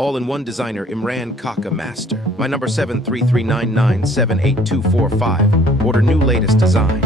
All-in-one designer Imran Kaka Master. My number 73399788245. Order new latest design.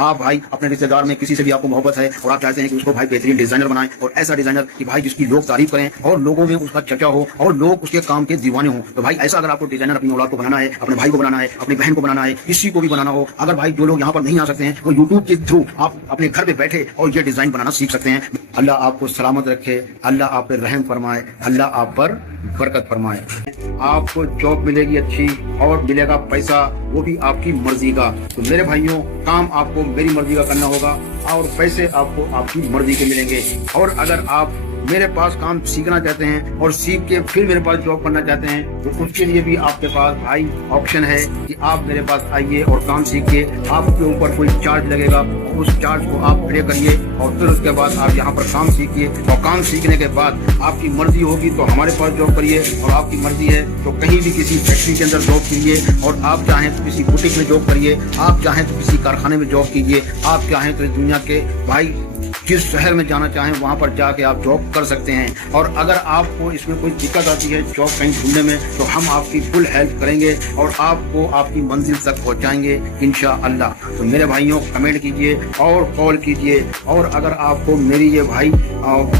آپ بھائی اپنے رشتے دار میں کسی سے بھی آپ کو محبت ہے اور آپ چاہتے ہیں کہ اس کو بھائی بہترین ڈیزائنر بنائیں اور ایسا ڈیزائنر کہ بھائی جس کی لوگ تعریف کریں اور لوگوں میں اس کا چرچا ہو اور لوگ اس کے کام کے دیوانے ہوں، تو بھائی ایسا اگر آپ کو ڈیزائنر اپنی اولاد کو بنانا ہے، اپنے بھائی کو بنانا ہے، اپنی بہن کو بنانا ہے، کسی کو بھی بنانا ہو، اگر بھائی جو لوگ یہاں پر نہیں آ سکتے ہیں وہ یوٹیوب کے تھرو آپ اپنے گھر پہ بیٹھے اور یہ ڈیزائن بنانا سیکھ سکتے ہیں۔ اللہ آپ کو سلامت رکھے، اللہ آپ پہ رحم فرمائے، اللہ آپ پر برکت فرمائے۔ آپ کو جاب ملے گی اچھی اور ملے گا پیسہ، وہ بھی آپ کی مرضی کا۔ تو میرے بھائیوں، کام آپ کو میری مرضی کا کرنا ہوگا اور پیسے آپ کو آپ کی مرضی کے ملیں گے۔ اور اگر آپ میرے پاس کام سیکھنا چاہتے ہیں اور سیکھ کے پھر میرے پاس جاب کرنا چاہتے ہیں تو اس کے لیے بھی آپ کے پاس بھائی آپشن ہے کہ آپ میرے پاس آئیے اور کام سیکھیے۔ آپ کے اوپر کوئی چارج لگے گا، اس چارج کو آپ پے کریے اور پھر اس کے بعد آپ یہاں پر کام سیکھیے، اور کام سیکھنے کے بعد آپ کی مرضی ہوگی تو ہمارے پاس جاب کریے، اور آپ کی مرضی ہے تو کہیں بھی کسی فیکٹری کے اندر جاب کیجیے، اور آپ چاہیں تو کسی بوٹیک میں جاب کریے، آپ چاہیں تو کسی کارخانے میں جاب کیجیے، آپ چاہیں تو اس دنیا کے بھائی جس شہر میں جانا چاہیں وہاں پر جا کے آپ جاب کر سکتے ہیں۔ اور اگر آپ کو اس میں کوئی دقت آتی ہے جاب کہیں ڈھونڈنے میں تو ہم آپ کی فل ہیلپ کریں گے اور آپ کو آپ کی منزل تک پہنچائیں گے انشاءاللہ۔ تو میرے بھائیوں، کمنٹ کیجئے اور کال کیجئے، اور اگر آپ کو میری یہ بھائی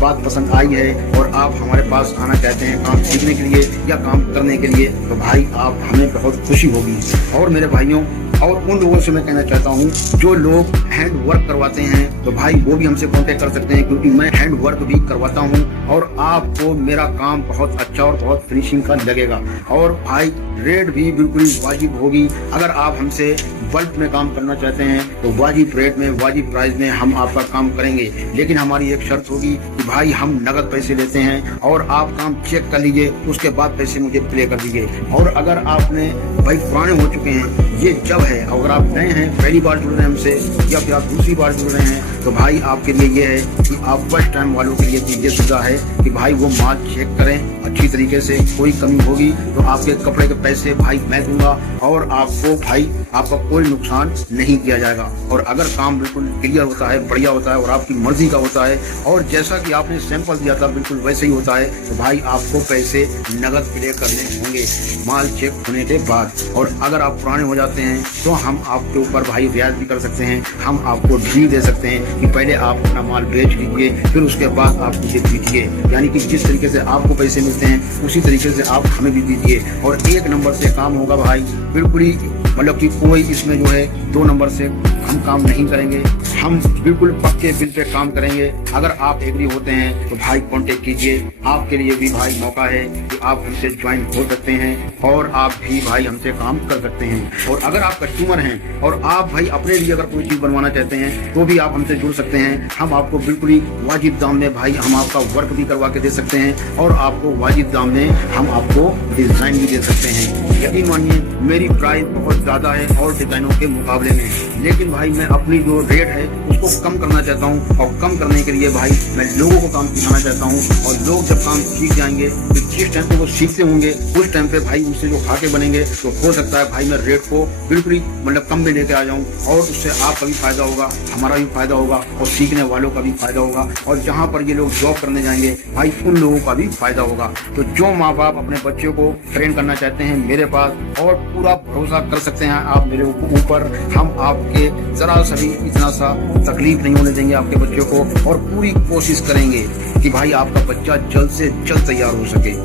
بات پسند آئی ہے اور آپ ہمارے پاس آنا چاہتے ہیں کام سیکھنے کے لیے یا کام کرنے کے لیے تو بھائی آپ ہمیں بہت خوشی ہوگی۔ اور میرے بھائیوں، اور ان لوگوں سے میں کہنا چاہتا ہوں جو لوگ ہینڈ ورک کرواتے ہیں تو بھائی وہ بھی ہم سے کانٹیکٹ کر سکتے ہیں، کیونکہ میں ہینڈ ورک بھی کرواتا ہوں اور آپ کو میرا کام بہت اچھا اور بہت فنیشنگ کا لگے گا، اور بھائی ریٹ بھی بالکل واجب ہوگی۔ اگر آپ ہم سے بلک میں کام کرنا چاہتے ہیں تو واجب ریٹ میں، واجب پرائز میں ہم آپ کا کام کریں گے، لیکن ہماری ایک شرط ہوگی کہ بھائی ہم نقد پیسے لیتے ہیں اور آپ کام چیک کر لیجئے، اس کے بعد پیسے مجھے پلے کر دیجئے۔ اور اگر آپ نے بھائی پرانے ہو چکے ہیں، یہ جب ہے، اگر آپ نئے ہیں، پہلی بار جڑ رہے ہیں ہم سے یا پھر آپ دوسری بار جڑ رہے ہیں تو بھائی آپ کے لیے یہ ہے کہ آپ فرسٹ ٹائم والوں کے لیے یہ سویدھا ہے کہ कि भाई वो माल चेक करें अच्छी तरीके से, कोई कमी होगी तो आपके कपड़े के पैसे भाई मैं दूंगा और आपको भाई आपका कोई नुकसान नहीं किया जाएगा। और अगर काम बिल्कुल क्लियर होता है, बढ़िया होता है और आपकी मर्जी का होता है और जैसा कि आपने सैंपल दिया था बिल्कुल वैसे ही होता है तो भाई आपको पैसे नगद क्लियर करने होंगे माल चेक होने के बाद। और अगर आप पुराने हो जाते हैं तो हम आपके ऊपर भाई रियायत भी कर सकते हैं, हम आपको ढील दे सकते हैं कि पहले आप अपना माल बेच लीजिए फिर उसके बाद आप मुझे दीजिए, यानी कि जिस तरीके से आपको पैसे मिलते हैं उसी तरीके से आप हमें भी दीजिए। और एक नंबर से काम होगा भाई, बिल्कुल ही मतलब कि कोई इसमें जो है दो नंबर से हम काम नहीं करेंगे, हम बिल्कुल पक्के बिल पे काम करेंगे। अगर आप एग्री होते हैं तो भाई कांटेक्ट कीजिए, आपके लिए भी भाई मौका है कि आप हमसे ज्वाइन हो सकते हैं और आप भी भाई हमसे काम कर सकते हैं। और अगर आप कस्टमर हैं और आप भाई अपने लिए अगर कोई चीज बनवाना चाहते हैं तो भी आप हमसे जुड़ सकते हैं। हम आपको बिल्कुल ही वाजिब दाम में भाई हम आपका वर्क भी करवा के दे सकते हैं और आपको वाजिब दाम में हम आपको डिजाइन भी दे सकते हैं। यकीन मानिए मेरी प्राइस बहुत ज्यादा है और डिजाइनों के मुकाबले में, लेकिन भाई मैं अपनी जो रेट है उसको कम करना चाहता हूँ और कम करने के लिए भाई मैं लोगों को काम सिखाना चाहता हूँ। और लोग जब काम सीख जाएंगे तो जिस टाइम पे वो सीखते होंगे उस टाइम पे भाई उनसे जो खाते बनेंगे तो हो सकता है भाई मैं रेट को बिल्कुल ही मतलब कम में लेके आ जाऊँ और उससे आपका भी फायदा होगा, हमारा भी फायदा होगा और सीखने वालों का भी फायदा होगा। और जहाँ पर ये लोग जॉब करने जाएंगे भाई उन लोगों का भी फायदा होगा। तो जो माँ बाप अपने बच्चों को ट्रेन करना चाहते हैं मेरे पास और पूरा भरोसा कर सकते हैं आप मेरे ऊपर, हम आपके जरा सा भी इतना सा तकलीफ नहीं होने देंगे आपके बच्चों को और पूरी कोशिश करेंगे कि भाई आपका बच्चा जल्द से जल्द तैयार हो सके।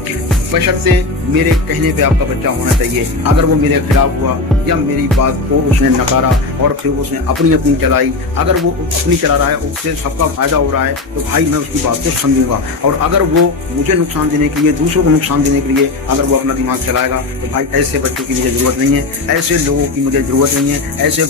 बशर्ते मेरे कहने पे आपका बच्चा होना चाहिए। अगर वो मेरे खिलाफ हुआ या मेरी बात को उसने नकारा और फिर उसने अपनी अपनी चलाई, अगर वो अपनी चला रहा है उससे सबका फायदा हो रहा है तो भाई मैं उसकी बात को समझूंगा। और अगर वो मुझे नुकसान देने के लिए, दूसरों को नुकसान देने के लिए अगर वो अपना दिमाग चलाएगा तो भाई ऐसे बच्चों की मुझे जरूरत नहीं है, ऐसे लोगों की मुझे जरूरत नहीं है, ऐसे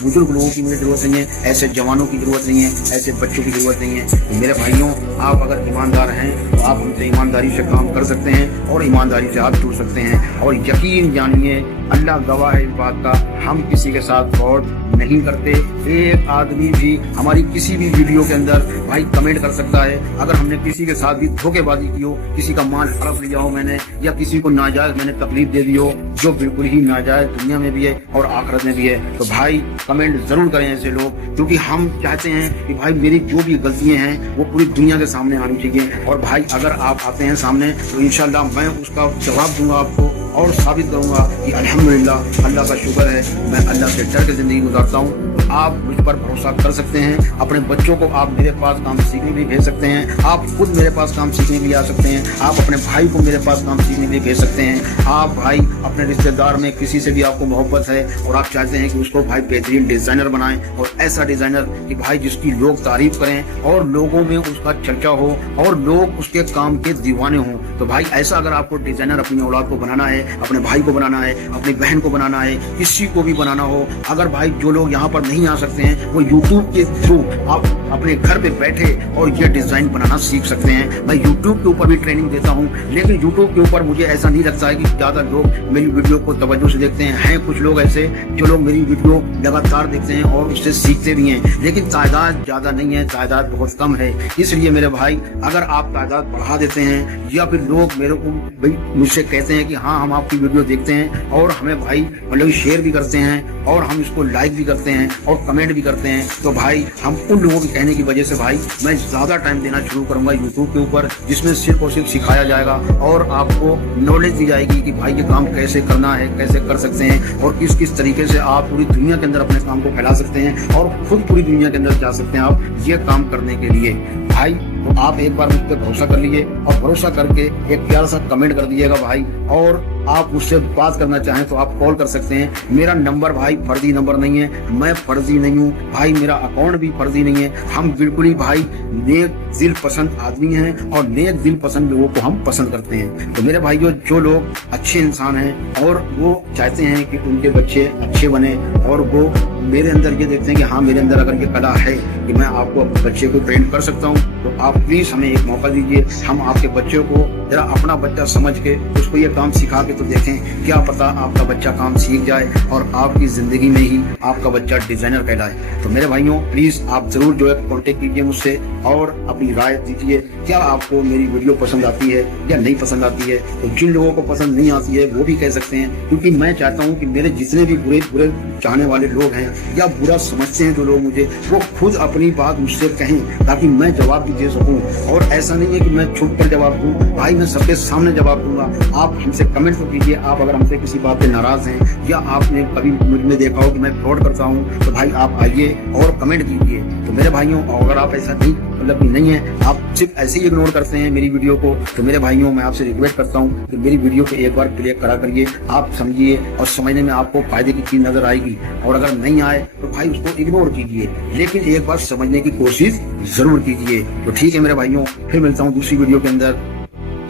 बुजुर्ग लोगों की मुझे जरूरत नहीं है, ऐसे जवानों की जरूरत नहीं है, ऐसे बच्चों की जरूरत नहीं है। तो मेरे भाइयों आप अगर ईमानदार हैं तो आप हमसे ईमानदारी से काम कर सकते हैं और ईमानदारी से आप जुड़ सकते हैं। और यकीन जानिए अल्लाह गवाह है इस बात का, हम किसी के साथ फ्रॉड नहीं करते। एक आदमी भी हमारी किसी भी वीडियो के अंदर भाई कमेंट कर सकता है अगर हमने किसी के साथ भी धोखेबाजी की हो, किसी का माल हड़प लिया हो मैंने या किसी को नाजायज मैंने तकलीफ दे दी हो जो बिल्कुल ही नाजायज दुनिया में भी है और आखिरत में भी है, तो भाई कमेंट जरूर करें ऐसे लोग, क्योंकि हम चाहते हैं कि भाई मेरी जो भी गलतियां हैं वो पूरी दुनिया के सामने आनी चाहिए। और भाई अगर आप आते हैं सामने तो इंशाल्लाह मैं उसका जवाब दूंगा आपको और साबित करूंगा कि अल्हम्दुलिल्लाह अल्लाह का शुक्र है मैं अल्लाह से डर के जिंदगी गुजारता हूँ। आप मुझ पर भरोसा कर सकते हैं। अपने बच्चों को आप मेरे पास काम सीखने के लिए भेज सकते हैं, आप खुद मेरे पास काम सीखने के लिए आ सकते हैं, आप अपने भाई को मेरे पास काम सीखने के लिए भेज सकते हैं। आप भाई अपने रिश्तेदार में किसी से भी आपको मोहब्बत है और आप चाहते हैं कि उसको भाई बेहतरीन डिजाइनर बनाएं और ऐसा डिजाइनर कि भाई जिसकी लोग तारीफ करें और लोगों में उसका चर्चा हो और लोग उसके काम के दीवाने हों, तो भाई ऐसा अगर आपको डिजाइनर अपनी औलाद को बनाना है, अपने भाई को बनाना है, अपनी बहन को बनाना है, किसी को भी बनाना हो, अगर भाई जो लोग यहाँ पर नहीं आ सकते हैं वो यूट्यूब के थ्रू आप अपने घर पे बैठे और ये डिजाइन बनाना सीख सकते हैं। मैं यूट्यूब के ऊपर भी ट्रेनिंग देता हूँ, लेकिन यूट्यूब के ऊपर मुझे ऐसा नहीं लगता है कि ज्यादा लोग मेरी वीडियो को तवज्जो से देखते हैं। कुछ लोग ऐसे जो लोग मेरी वीडियो लगातार देखते हैं और उससे सीखते भी हैं, लेकिन तादाद ज्यादा नहीं है, तादाद बहुत कम है। इसलिए मेरे भाई अगर आप तादाद बढ़ा देते हैं या फिर लोग मेरे को मुझसे कहते हैं कि हाँ हम आपकी वीडियो देखते हैं और हमें भाई मतलब शेयर भी करते हैं और हम इसको लाइक भी करते हैं और कमेंट भी करते हैं, तो भाई हम उन लोगों के कहने की वजह से भाई मैं ज्यादा टाइम देना शुरू करूंगा यूट्यूब के ऊपर, जिसमें सिर्फ और सिर्फ सिखाया जाएगा और आपको नॉलेज दी जाएगी कि भाई ये काम कैसे करना है, कैसे कर सकते हैं और किस किस तरीके से आप पूरी दुनिया के अंदर अपने काम को फैला सकते हैं और खुद पूरी दुनिया के अंदर जा सकते हैं आप ये काम करने के लिए। भाई तो आप एक बार मुझ पर भरोसा कर लीजिए और भरोसा करके एक प्यारा सा कमेंट कर दीजिएगा भाई। और आप मुझसे बात करना चाहें तो आप कॉल कर सकते हैं। मेरा नंबर भाई फर्जी नंबर नहीं है, मैं फर्जी नहीं हूँ भाई, मेरा अकाउंट भी फर्जी नहीं है। हम बिल्कुल ही भाई नेक दिल पसंद आदमी हैं और नेक दिल पसंद लोगों को हम पसंद करते हैं। तो मेरे भाइयों जो लोग अच्छे इंसान हैं और वो चाहते हैं कि उनके बच्चे अच्छे बने और वो मेरे अंदर ये देखते हैं कि हाँ मेरे अंदर अगर ये कला है कि मैं आपको अपने बच्चे को ट्रेन कर सकता हूँ, तो आप प्लीज हमें एक मौका दीजिए। हम आपके बच्चे को जरा अपना बच्चा समझ के उसको ये काम सिखा के तो देखें, क्या पता आपका बच्चा काम सीख जाए और आपकी जिंदगी में ही आपका बच्चा डिजाइनर कहलाए। तो मेरे भाइयों प्लीज आप जरूर जो है कॉन्टेक्ट कीजिए मुझसे और अपनी राय दीजिए, क्या आपको मेरी वीडियो पसंद आती है या नहीं पसंद आती है। तो जिन लोगों को पसंद नहीं आती है वो भी कह सकते हैं, क्योंकि मैं चाहता हूँ कि मेरे जितने भी बुरे बुरे चाहने वाले लोग हैं या बुरा समझते हैं जो लोग मुझे, वो खुद अपनी बात मुझसे कहें ताकि मैं जवाब भी दे सकूं। और ऐसा नहीं है कि मैं छुप कर जवाब दूं, भाई मैं सबके सामने जवाब दूंगा। आप हमसे कमेंट तो कीजिए, आप अगर हमसे किसी बात पे नाराज हैं या आपने कभी मुझ में देखा हो कि मैं फ्रॉड करता हूं, तो भाई आप आइए और कमेंट कीजिए। तो मेरे भाइयों अगर आप ऐसा नहीं है, आप सिर्फ ऐसे ही इग्नोर करते हैं मेरी वीडियो को, तो मेरे भाइयों मैं आपसे रिक्वेस्ट करता हूं कि मेरी वीडियो को एक बार क्लियर करा करिए, आप समझिए और समझने में आपको फायदे की चीज नजर आएगी। और अगर नहीं आए तो भाई उसको इग्नोर कीजिए, लेकिन एक बार समझने की कोशिश जरूर कीजिए। तो ठीक है मेरे भाइयों, फिर मिलता हूँ दूसरी वीडियो के अंदर।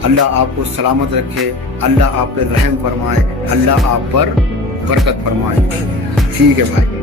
अल्लाह आपको सलामत रखे, अल्लाह आप पर रहम फरमाए, अल्लाह आप पर बरकत फरमाए। ठीक है भाई।